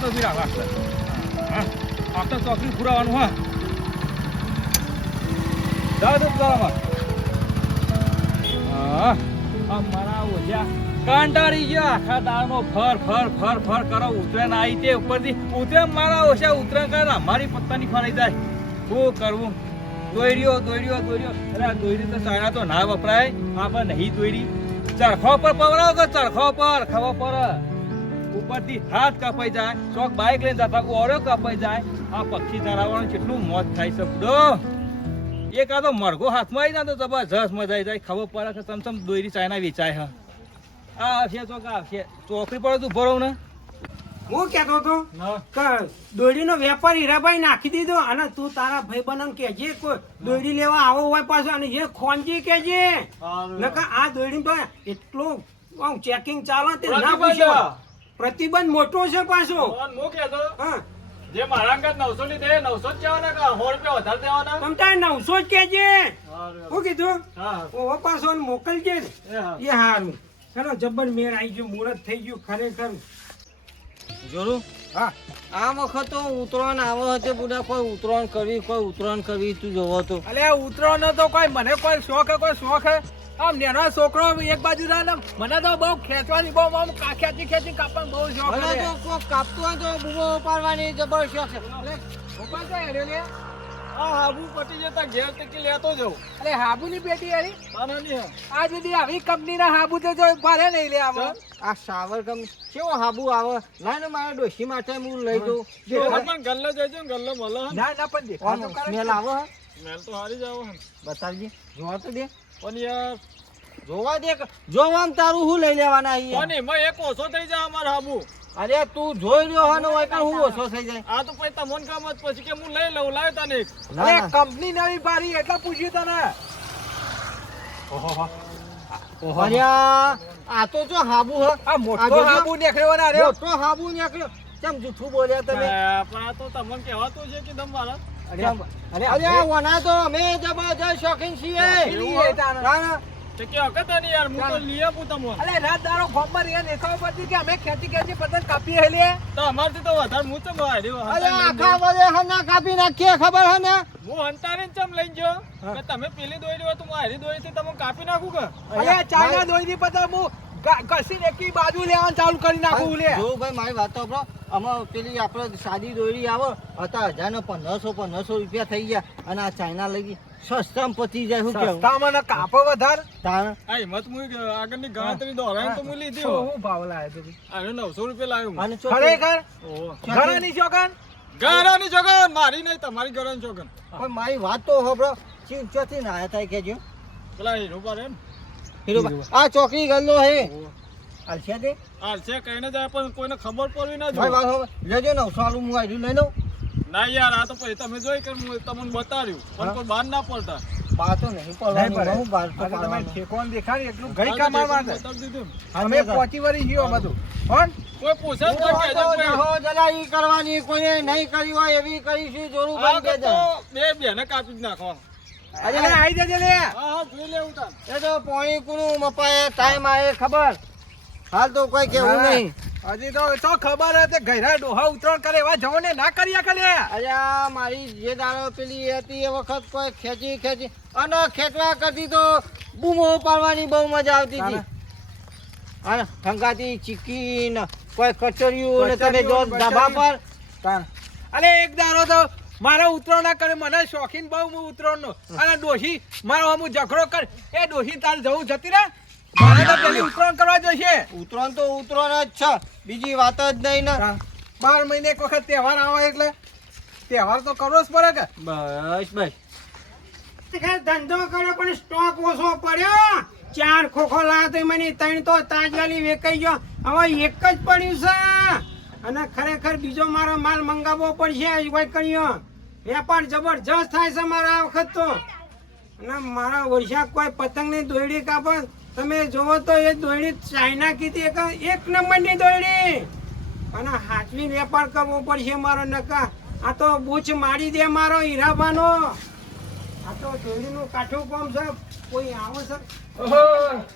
આટલો બી રાખશે આટલો ચોકડી પુરાવાનું હા જાવ તો પુરાવામાં હા મારા ઓછા કાંટાળી ગયા આખા દાળનો ફર ફર ફર ફર કરો ઉતરેન આવી તે ઉપરથી ઉતરે મારા ઓછા ઉતરેન કરે મારી પત્તાની ફરાઈ જાય શું કરવું દોયડીઓ અરે દોયડી તો સારા તો ના વપરાય આપણે નહીં દોયડી ચરખો પર પવરાવ કે ચરખો પર ખબર પર ઉપરથી હાથ કપાઈ જાય ચોક બાઈક લઈને જતા ઓળો કપાઈ જાય આ પક્ષી ધરાવવાનું કેટલું મોત થાય છે બુડો એક આ તો મરઘો હાથમાં આવી જાય તો જબરજસ્ત મજા આવી જાય ખબર પડે કે તમ દોયડી ચાઇના વેચાય હા આ આવશે ચોક આવશે ચોકડી પર તું ભરો ને હું કહેતો હતો કે દોયડીનો વેપાર હીરાભાઈ નાખી દીધો અને તું તારા ભાઈબંધને કહેજે કોઈ દોયડી લેવા આવો હોય પાછો અને એ ખોંજી કહેજે નકર આ દોયડી તો એટલું ચેકિંગ ચાલે તે ના પૂછો પ્રતિબંધ મોટો છે પાછો હું કહેતો હા જે મારા અંગત 900 લીધે 900 જ કહેવાના કે 100 રૂપિયા વધારે દેવાના તમ તારે 900 જ કહેજે શું કીધું ઓ પાછો મોકલજે એ હારું ચલો જબ્બર મેર આવી ગયો મુહૂર્ત થઈ ગયું ખરેખર જોરું હા આ વખત તો ઉતરાણ આવો હતો બુડા કોઈ ઉતરાણ કરવી તું જોવો તો અલે ઉતરાણ તો કોઈ મને કોઈ શોખ આમ નેનો છોકરો એક બાજુ રહે મને તો બહુ ખેંચવાની બહુ આમ ખેંચી કાપવાની બહુ શોખ મને તો કોઈ કાપતું હોય તો બૂમો પાડવાની જબર શોખ છે ઉભા છે હેડ્યો લે આ હાબુ પટી જતા ઘેર ટેકી લેતો જાઉં અલે હાબુની પેટી હેરી નાની આ જુદી આવી કંપનીના હાબુ તો જો ભારે નહીં લે આવો આ સાવર ગમ કેવો હાબુ આવે લાઈને મારા ડોશી માટે હું લઈ દઉં પણ ગલ્લો જઈજો ને ગલ્લો મળે ના પણ દેખાતો કરે સ્મેલ આવે સ્મેલ તો હારી જ આવે બતાવજે જોવા તો દે પણ યાર જોવા દે જોવામાં તારું શું લઈ લેવાના અહીંયા કોની મેં એક ઓછો થઈ જાય અમાર હાબુ અરે તું જોઈ રહ્યો હોય ને હોય કે હું ઓછો થઈ જાય આ તો પછી તમને કામ જ પછી કે હું લઈ લઉં લાવ તને અરે કંપની નવી બારી એટલા પૂછ્યું તને અરે આ તો જો હાબુ હ આ મોટો હાબુ નીકળ્યો ને અરે મોટો હાબુ નીકળ્યો કેમ જૂઠું બોલ્યા તમે પણ આ તો તમને કહેવાતું છે કે તમ મારા અરે વના તો અમે જબરજસ્ત શોખીન છીએ તે કે હકત નહીં યાર હું તો લઈ આપું તમને અલે રાત દારો ફોર્મમાં રહ્યા દેખાવ પડતી કે અમે ખેંચી પતંગ કાપી હેલે તો અમારથી તો વધારે હું ચમ હાર્યો અરે આખા વડે હના કાપી નાખીએ ખબર હે ને હું હંતારીને ચમ લઈ ગયો કે તમે પેલી દોરી હોય તો હું હારી દોરીથી તમે કાપી નાખું કે અલે ચાઇના દોરી પતંગ હું ઘસીને એકી બાજુ લેવાનું ચાલુ કરી નાખું લે જો ભાઈ મારી વાત તો બ્રો આમાં પેલી આપણે સાદી દોરી આવે હતા 1500 રૂપિયા થઈ ગયા અને આ ચાઇના લઈ સસ્તામાં પતી જાય શું કેવું સસ્તામાં ને કાપો વધાર તાણ આ હિંમત હું આગળની ગણતરી દોરાઈને તો હું લીધી શું ભાવ લાવ્યો તું આનો 900 રૂપિયા લાવ્યો અને ખરેખર ઓહો ઘરાની ચોકન ગારાની જોગન મારી નહીં તમારી ગારાની જોગન પણ મારી વાત તો હોબળો ચોથી ના આયા થાય કેજો પેલા હીરો પર એમ આ ચોકડી ગલ્લો હે હાલશે દે હાલ છે કહીને જાય પણ કોઈને ખબર પડવી ના ભાઈ જોઈએ વાત લેજો 900 આલુ હું આઈ લઈ લઉં ના યાર આ તો પછી તમે જોઈ કે હું તમને બતાવ્યું પણ કોઈ બહાર ના પડતા બા તો નહીં પડવાની હું બાર તો તમે ઠેકોન દેખાડી એટલું ગઈ આ કામ તો આવવા બતાવી દીધું અમે પહોંચી વળી ગયો બધું કોણ કોઈ પૂછે જ ના કહેજો કોઈ. જલાઈ કરવાની કોઈને નહીં કરી હોય એવી કરીશું જોરું આ બંધ તો કે બે બેને કાપી જ નાખો અરે આઈ જજે લે હા જોઈ લેવું તાર એ તો પાણી કુનું મપાય ટાઈમ આવે ખબર હાલ તો કોઈ કેવું નહીં હજી તો તો ખબર હતી ગયરા ડોહા ઉતરણ કરે એવા જવાને ના કર્યા કરે અરે મારી જે દાડો પેલી હતી એ વખત કોઈ ખેંચી અને ખેંચવા કરતી તો બૂમો પાડવાની બહુ મજા આવતી હતી અને હંગાતી ચીકી ને કોઈ કચરિયું ને તમે જો ધાબા પર અરે એક દારો તો મારા ઉતરણ ના કરે મને શોખીન બહુ હું ઉતરણ નો અને ડોહી મારો હું ઝઘડો કર એ ડોહી તાર જવું જતી રે મારે તો પેલી ઉતરણ કરવા જોઈશે ઉતરણ તો ઉતરણ જ છે બીજી વાત જ નહીં ને 12 મહિને એક વખત તહેવાર આવે એટલે તહેવાર તો કરવો જ પડે કે બસ ધંધો કર્યો પણ સ્ટોક ઓછો પડ્યો 4 ખોખો લાયા તો મને 3 તો તાજવાલી વેચાઈ ગયો હવે એક જ પડ્યું છે અને ખરેખર બીજો મારો માલ મંગાવવો પડશે કોઈ કર્યો વેપાર જબરજસ્ત થાય છે મારા આ વખત તો અને મારા વર્ષા કોઈ પતંગની દોયડી કાપો તમે જોવો તો એ દોયડી ચાઇના કીધી એક નંબરની દોયડી અને હાથવી વેપાર કરવો પડશે મારો નકા આ તો બૂચ મારી દે મારો હીરાબાનો આ તો દોયડીનું કાઠું કામ છે કોઈ આવે છે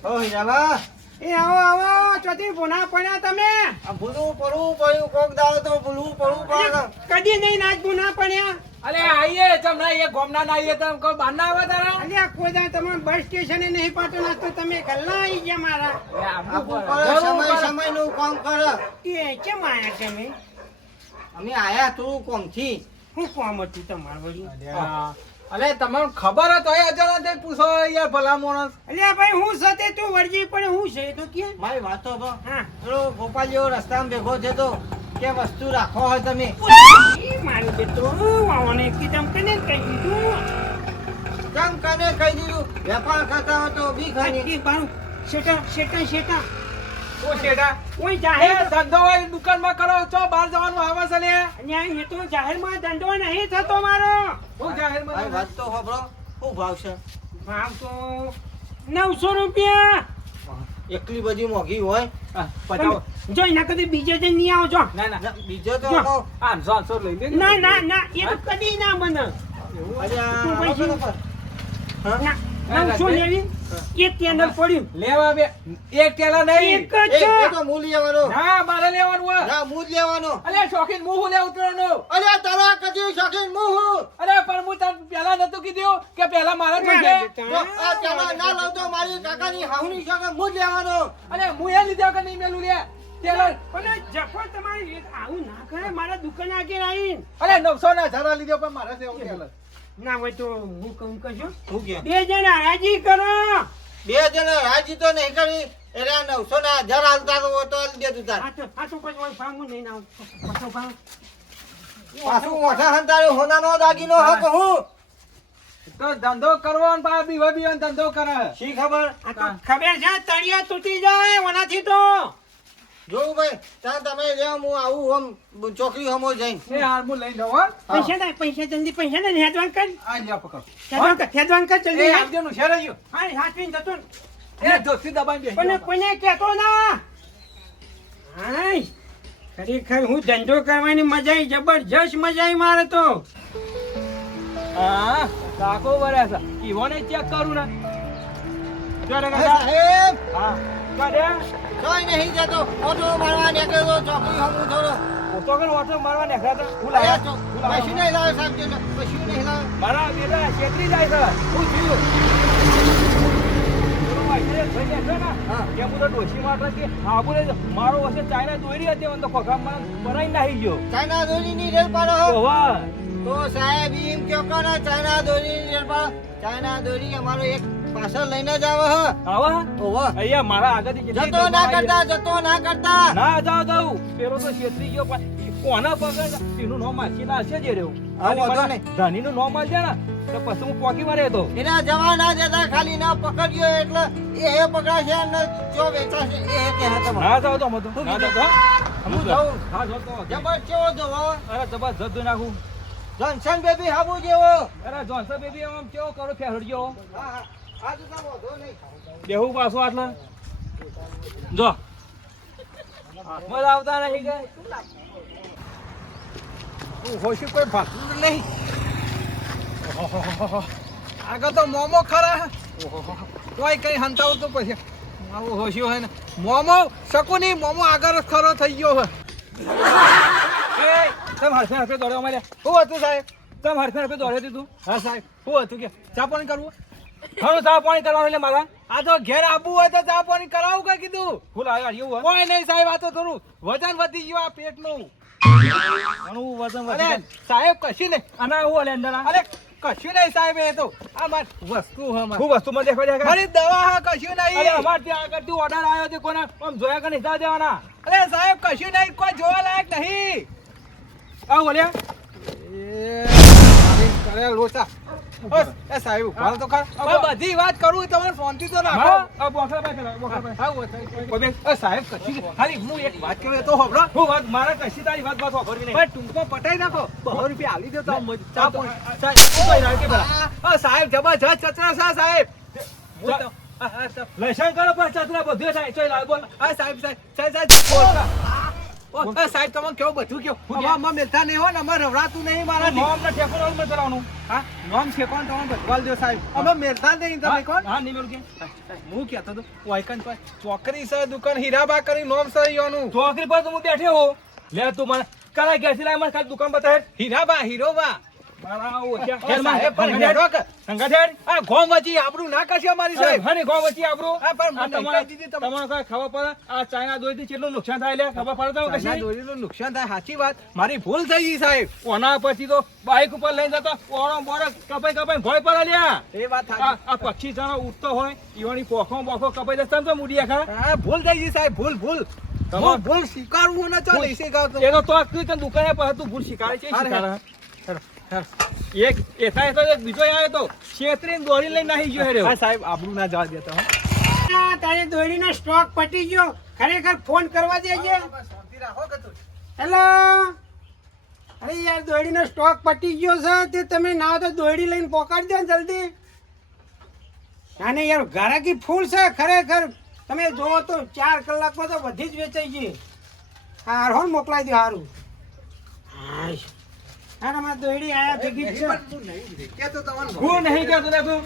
ઓ હીરાબા એ આવો ચોથી ભૂના પડ્યા તમે આ ભૂલવું પડવું પડ્યું કોક દાવ તો ભૂલવું પડવું પડે કદી નહીં નાચ ભૂના પડ્યા અલે આઈએ તમને એ ગોમના ના આઈએ તમે કોઈ બાર ના આવે તારા અલ્યા કોઈ દા તમે બસ સ્ટેશને નહીં પાટો નાખતો તમે ગલ્લા આવી ગયા મારા આપવું પડે સમય નું કામ કરે એ કેમ આયા તમે અમે આયા તું કોમથી શું કામ હતું તમારું વળી અલે તમને ખબર જ હોય અચાનક પૂછો યાર ભલા માણસ અલ્યા ભાઈ હું સાથે તું વળજી પડે હું છે તો કે મારી વાતો પર હા પેલો ગોપાલ જેવો રસ્તામાં ભેગો છે તો કે વસ્તુ રાખો હોય તમે ઈ મારું બેટો વાવને કીધમ કને કહી દીધું કેમ કને કહી દીધું વેપાર કરતા હોય તો બી ખાની ઈ બારું શેટા ઓ શેઠા ઓય એ જાહેર ધંધો હોય દુકાનમાં કરો છો બહાર જવાનું આવે છે લે અહીંયા એ તો જાહેરમાં ધંધો નહીં થતો મારો હું જાહેરમાં મારી વાત તો ખબરો શું ભાવ છે ભાવ તો 900 રૂપિયા એટલી બધી મોંઘી હોય પચાવો જો એના કદી બીજે જઈને નહીં આવજો ના ના બીજો તો જો. આખો- 500 લઈ લે ના એ તો કદી ના બને અરે આ શું પૈસા? આપો ને. હા? ના 900 લેવી એક કેન્ડલ પડ્યું લેવા બે એક ટેલા નહીં એક જ એ તો મૂળ લેવાનો ના મારે લેવાનું હોય ના મૂળ લેવાનો અલે શોખીન મું લે ઉતરવાનું અરે તારા કદી શોખીન મું અરે પણ હું તને પહેલા નતું કીધું કે પહેલા મારા જોઈશે જો આ ચાલા ના લાવ તો મારી કાકાની હાહુની શોખીન મૂળ લેવાનો અરે હું એ લીધા કે નહીં મેલું લે ટેલર પણ જફો તમારી આવું ના કરે મારા દુકાન આગળ આવીને અરે 900 ના હજાર લીધો પણ મારે છે એવું ટેલર ના હોય તો હું કહું કશો શું કે 2 જણા રાજી કરો 2 જણા રાજી તો નહીં કરી એટલે 900 ના 1000 હાલતા તો હોય તો હાલી દે તું તાર આ તો કોઈ ભાવ હું નહીં ના પાછો ભાવ પાછું મોઢા હંતાડે હોનાનો દાગીનો હક હું તો ધંધો કરવો ને બા બીવા બીવાનો ધંધો કરે શી ખબર આ તો ખબર છે તળિયા તૂટી જાય ઓનાથી તો જોઉં ભાઈ ત્યાં તમે જેમ હું આવું આમ ચોકડી હમો જઈને એ હાર હું લઈ દઉં હો પૈસા જલ્દી પૈસા ને હેદવાન કર આ લ્યો પકડ હેદવાન કર એ જલ્દી આપજો નું શેર આવ્યો હા હાથવીને જતો એ જોથી દબાઈ પણ બેસી કોઈને કહેતો ના હાય ખરેખર હું ધંધો કરવાની મજા આવી જબરજસ્ત મજા આવી મારે તો હા કાકો વરે છે ઈવોને ચેક કરું ને જો રે હે કાકા સાહેબ હા કાડે કોઈ નહીં જતો ઓટો મારવા નીકળ્યો તો ચોકડી હમું થોડો ઓટો કણ ઓટો મારવા નેખા હતા હું અરે લાયા તો કશું નહીં લાવે સાહેબ કે કશું નહીં લાવે મારા બેટા છેતરી જાય છે હું થયું પેલો વાઇસરે થઈ જાય છે ને હા. કે હું તો ડોશી માટે કે આબુને મારો વસે ચાઇના દોરી હતી મને તો ખોખા મને બનાવી નાખી ગયો ચાઇના દોરીની રેલ પાડો ઓવા તો સાહેબ એમ કયો કોને ચાઇના દોરીની રેલ પાડો ચાઇના દોરી અમારો એક પાછળ લઈને જ આવે હ આવા ઓવા અહીંયા મારા આગળથી જેટલી જતો ના દબાઈ કરતા જતો ના કરતા ના જાઉં પેલો તો છેતરી ગયો પણ ઈ કોના પગડ એનું નામ માસી ના હશે જે રહ્યું હા, વાંધો નહીં. ધની નું નામ આવશે ને તો પછી હું પોકી મારે તો એના જવા ના જતા ખાલી ના પકડ્યો એટલે એ પકડાશે અને જો વેચાશે એ કે હતા ના જાવ તો મતો ના જાવ તો હું જાઉં હા જો તો જબર કેવો જોવો અરે જબરજસ્ત ધોઈ નાખું જોન્સન બેબી હાબુ જેવો અરે જોન્સન બેબી આમ કેવો કરો ફેરડજો હા હા આ તો તમે વધો નહીં બેહું પાછું આટલા જો મજા આવતા નહીં કે તું હોશી કોઈ ભાગતું નહીં આગળ તો મોમો ખરા કોઈ કઈ હંતાવું તો પછી આવું હોશી હોય ને મોમો શકું નહીં મોમો આગળ જ ખરો થઈ ગયો હોય તમે હરફે હરફે દોડ્યો અમારે શું હતું સાહેબ તમે હરફે હરફે દોડ્યો દીધું હા સાહેબ શું હતું કે ચા પાણી કરવું ઘણું ચા પાણી કરવાનું એટલે મારા આ તો ઘેર આવવું હોય તો ચા પાણી કરાવું કઈ કીધું ફૂલ આવ્યું કોઈ નહીં સાહેબ આ તો થોડું વજન વધી ગયું આ પેટનું ઘણું વજન વધી સાહેબ કશું નહીં અને હું અલે અંદર અરે કશું નહીં સાહેબ એ તો આ માર વસ્તુ હે માર હું વસ્તુ માં દેખવા દેખા મારી દવા હે કશું નહીં અરે અમાર ત્યાં આગળ ઓર્ડર આવ્યો છે કોને આમ જોયા કે નહીં દેવાના અરે સાહેબ કશું નહીં કોઈ જોવા લાયક નહીં આ બોલ્યા એ લોચા બસ એ સાહેબ ઉભા તો કર બધી વાત કરું તમારે શાંતિ તો રાખો આ બોખરા ભાઈ એ સાહેબ કશી ખાલી હું એક વાત કરું તો હોબળો હું વાત મારા કશી તારી વાત હોબળવી નહીં પણ ટૂંકમાં પટાઈ નાખો 200 રૂપિયા આલી દો તો ચા સાહેબ સાહેબ જબરજસ્ત ચતરા છે સાહેબ લસણ કરો પણ ચતરા બધું થાય ચોઈ લાવ બોલ હા સાહેબ સાહેબ સાહેબ ઓ સાહેબ તમે કેવું બધું કયો હું કે? અમાર મેલતા નહીં હો ને અમાર રવરાતું નહીં મારા નોમને ઠેકો રોલ માં કરવાનું. હા નોમ છે કોણ તમે બધવાલ દો સાહેબ અમાર મેલતા નહીં તમે કોણ હા નહીં મેલું કે હું કહેતો તો વાયકન પર ચોકરી છે દુકાન હીરાબા કરી નોમ છે યોનું ચોકડી પર તો હું બેઠે હો. લે તું મને કરાય ઘેરથી લાય મને ખાલી દુકાન બતાવે. હીરાબા હીરોબા મારા ઓછા ઘેર માં હે પણ હેડો કે સંગાથેડ આ ગોમ વચ્ચે આપણું ના કશે અમારી સાહેબ હને ગો વચ્ચે આપણું હા, પણ મને તમારે કહી દીધી તમે. તમારે કઈ ખબર પડે આ ચાઇના દોરીથી કેટલું નુકસાન થાય લે ખબર પડે તો ચાઇના કશી દોરીનું નુકસાન થાય સાચી વાત મારી ભૂલ થઈ ગઈ સાહેબ ઓના પછી તો બાઈક ઉપર લઈને જતો ઓળો બોળો કપાઈ ભોય પર લ્યા એ વાત આ આ પક્ષી જાણો ઉડતો હોય ઈવાની પોખો બોખો કપાઈ જશે તો મુડિયા ખા હા ભૂલ થઈ ગઈ સાહેબ ભૂલ તમાર- ભૂલ સ્વીકારવું ન ચાલે એસે ગાવ તો એ તો તું તને દુકાને પર તું ભૂલ શીખાડે છે હારે, શીખાડે હેડો, હેડો. એક એસા તો એક બીજો આવ્યો તો છેતરીને દોડી લઈને નાહી ગયો હેર્યો હા સાહેબ આબરૂ ના જવા દેતા હો આ તારી દોડીનો સ્ટોક પટી ગયો ખરેખર ફોન કરવા દેજે શાંતિ રાખો કે તું હેલો અરે યાર દોડીનો સ્ટોક પટી ગયો છે તે તમે ના તો દોડી લઈને પકડી દો ને જલ્દી અને યાર ઘરાકી ફૂલ છે ખરેખર તમે જોવો તો 4 કલાકમાં તો બધી જ વેચાઈ ગઈ હાર હોન મોકલાઈ દો હારું હાર અમાર દોડી આયા ભેગી જ છે તું નહીં કે તો તમને હું નહીં કહેતો ને તું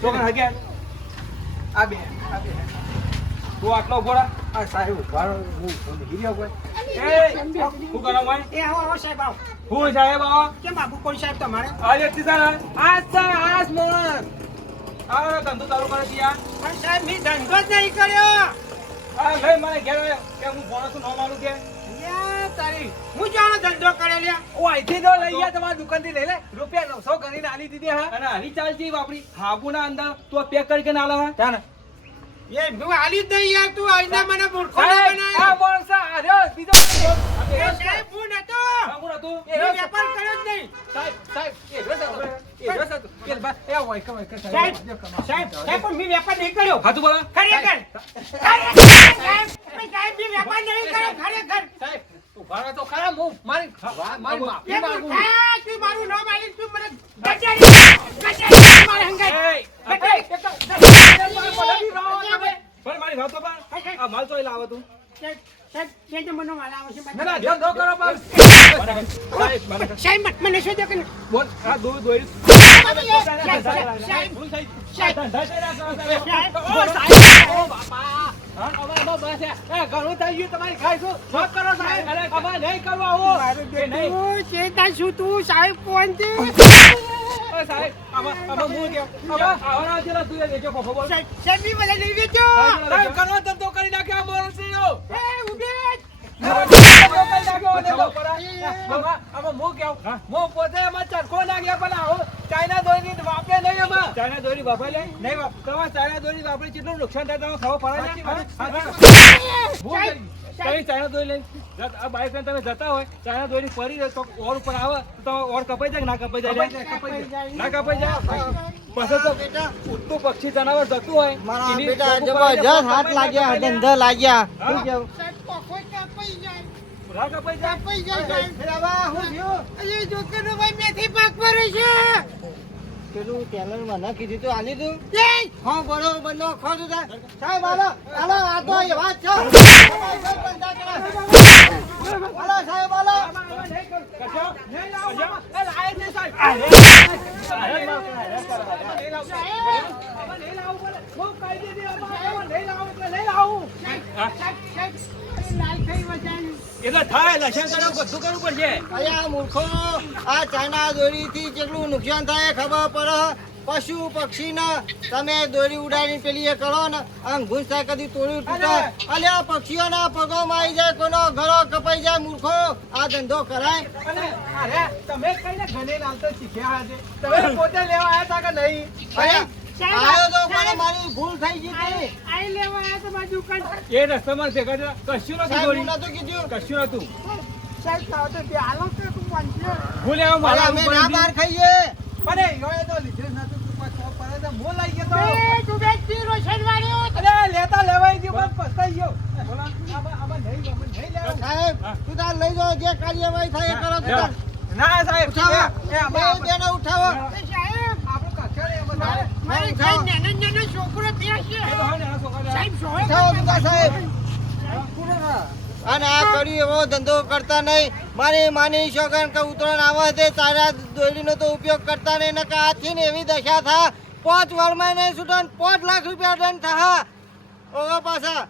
છોકરા હગ્યા આ બે તું આટલો ઘોડા આ સાહેબ ઉભા રહો, હું હીર્યો કોઈ એ હું કરો ભાઈ એ આવો સાહેબ આવો હું સાહેબ આવો કેમ બાબુ કોણ સાહેબ તમારે આજે તીસાના આજ મોણ આ ધંધો ચાલુ કરે ત્યાં પણ સાહેબ મેં ધંધો જ નહીં કર્યો આ લઈ મને ઘેર આવ્યો કે હું બોનસ નો મારું કે યા તારી હું જાણો ધંધો કરે લ્યા ઓ અહીંથી તો લઈ ગયા તમારી દુકાનથી લઈ લે રૂપિયા 900 ગણીને આલી દીધી હા અને આવી ચાલતી વાપરી હાબુના અંદર તું પેક કરી કે ના લાવા તાને એ હું આલી જ નહીં યાર તું આઈને મને મૂર્ખો ના સાહેબ બનાય આ માણસ આર્યો બીજો એ સાહેબ હું નતો હું હતું મેં વેપાર કર્યો જ નહીં સાહેબ એ રસ હતો કે બા એ હોય કમાય સાહેબ સાહેબ પણ મેં વેપાર નહીં કર્યો હાથું બોલા ખરેખર સાહેબ મેં વેપાર નહીં કર્યો ખરેખર સાહેબ તું ઘરે તો ખરા હું મારી મારી માફી એ માંગુ મૂર્ખા, તું મારું નામ આલી તું મને ગજારી મારે હંગાઈ પણ મારી વાત તો પણ આ માલ તો એ લાવો તું સાહેબ જે તે મને માલ આવે છે ના ના ધંધો કરો બસ સાહેબ મને સાહેબ મને શું દે કે બોલ આ દો દોઈ સાહેબ ભૂલ થઈ સાહેબ ધંધા કર્યા સાહેબ ઓ સાહેબ ઓ બાપા અમાર બસ એ ઘણું થઈ ગયું તમારી ખાઈશું શું કરો સાહેબ અરે અમાર નહીં કરવા આવો કે નહીં તું ચેતા શું તું સાહેબ કોણ છે ઓ સાહેબ અમાર મું ગયો આવરા જેલા તું એ દેજો ખોખો બોલ સાહેબ બી મને નહીં વેચો સાહેબ ઘણો ધંધો કરી નાખ્યો આ માણસ યો એ ઉભે ચાઇના દોરી વાપરે નહીં એમાં ચાઇના દોરી વાપરી લે નહીં વાપ તમારે ચાઇના દોરી વાપરી કેટલું નુકસાન થાય તમે ખબર પડે ને કઈ ચાઇના દોરી લઈ આ બાઈક લઈને તમે જતા હોય ચાઇના દોરી પડી જાય તો ઓર ઉપર આવે તો તમે ઓર કપાઈ જાય કે ના કપાઈ જાય ના કપાઈ જાય પછી તો ઉડતું પક્ષી જનાવર જતું હોય મારા એની બેટા પગ ઉપર જબરજસ્ત હાથ કપાઈ લાગ્યા જાય. ધંધા લાગ્યા હા? શું કેવું સાહેબ કોકોય કાપાઈ જાય ના કપાઈ જાય કાપાઈ જાય સાહેબ ફેરવા હું થયું અરે જોકરનો ભાઈ મેથી પાક ભરે છે પેલું ટેલર મને કીધું તું આલી તું એ હા બરોબર નો ખોટું થાય સાહેબ હાલો હાલો આ તો એ વાત છે હાલો સાહેબ હાલો એટલે થાય લસણ કરવું બધું કરવું પડશે અયા મૂર્ખો આ ચાઇના દોરીથી કેટલું નુકસાન થાય ખબર પડે પશુ પક્ષીને તમે દોરી ઉડાડીને પેલી એ કરો ને આમ ઘૂંસ થાય કદી તોડ્યું તૂટે અલ્યા પક્ષીઓના પગોમાં આવી જાય કોઈનો ઘરો કપાઈ જાય મૂર્ખો આ ધંધો કરાય અને અરે તમે કઈને ઘરે લાલતો શીખ્યા હશે તમે પોતે લેવા આવ્યા હતા કે નહીં આયો તો પણ મારી ભૂલ થઈ ગઈ હતી આઈ લેવા આયા તો મારી દુકાન એ રસ્તામાં ભેગા થયા. કશું નતું સાહેબ દોરી હું નતું કીધું કશું નતું સાહેબ ખાવ તો બે હાલો કે તું વાંચે હું લેવા મારા અમે ના બહાર ખાઈએ પણ યોએ તો લીધું નતું તું કોઈ ખબર પડે તો હું લઈ ગયો તો એ તું બેટી રોશન વાળ્યો અરે લેતા લેવાઈ ગયો પણ પસ્તાઈ ગયો આમાં નહીં લેવું સાહેબ તું તાર લઈ જાઓ જે કાર્યવાહી થાય એ કરો તું તાર. ના સાહેબ ઉઠાવો બેનો ઉઠાવો સાહેબ આપણું કચરે એમ મારે કઈ નાનો નાનો છોકરો ત્યાં છે એ તો હવે નાના છોકરા સાહેબ ઉઠાવો તું તાર સાહેબ અને આ કરી એવો ધંધો કરતા નહીં. માની શોગન કે ઉત્તરાયણ આવે છે તારા દોરીનો તો ઉપયોગ કરતા નહીં ને કે આથી ને એવી દશા થા 5 વર્ષમાં નહીં છૂટન 5 લાખ રૂપિયા દંડ થા. ઓવા પાછા